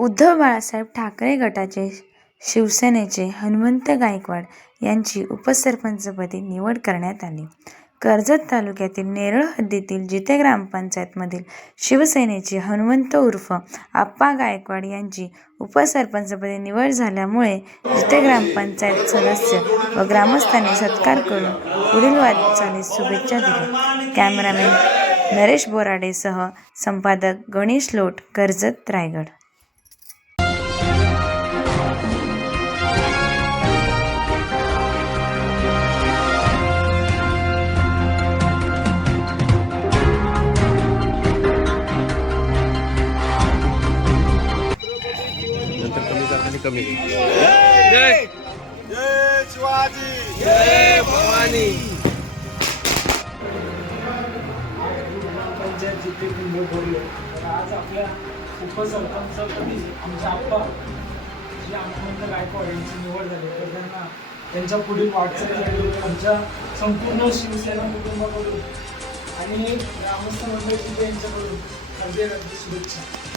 उद्धव बाळासाहेब ठाकरे गटाचे शिवसेनेचे हनुमंत गायकवाड यांची उपसरपंचपदी निवड करण्यात आली. कर्जत तालुक्यातील नेरळ हद्दीतील जिते ग्रामपंचायतमधील शिवसेनेचे हनुमंत उर्फ आप्पा गायकवाड यांची उपसरपंचपदी निवड झाल्यामुळे जिते ग्रामपंचायत सदस्य व ग्रामस्थांनी सत्कार करून पुढील वाटचालीस शुभेच्छा दिल्या. कॅमेरामॅन नरेश बोराडेसह संपादक गणेश लोट कर्जत रायगड. नंतर कमी. जय. जय शिवाजी. जय भवानी. पंचायत जिथे बोलले तर आज आपल्या उपसरपंचपदी आमचे आप्पा श्री हनुमंत गायकवाड यांची निवड झाली तर त्यांना त्यांच्या पुढील वाटचालीसाठी आमच्या संपूर्ण शिवसेना कुटुंबाकडून आणि ग्रामस्थ मंडळी यांच्याकडून हृदय शुभेच्छा.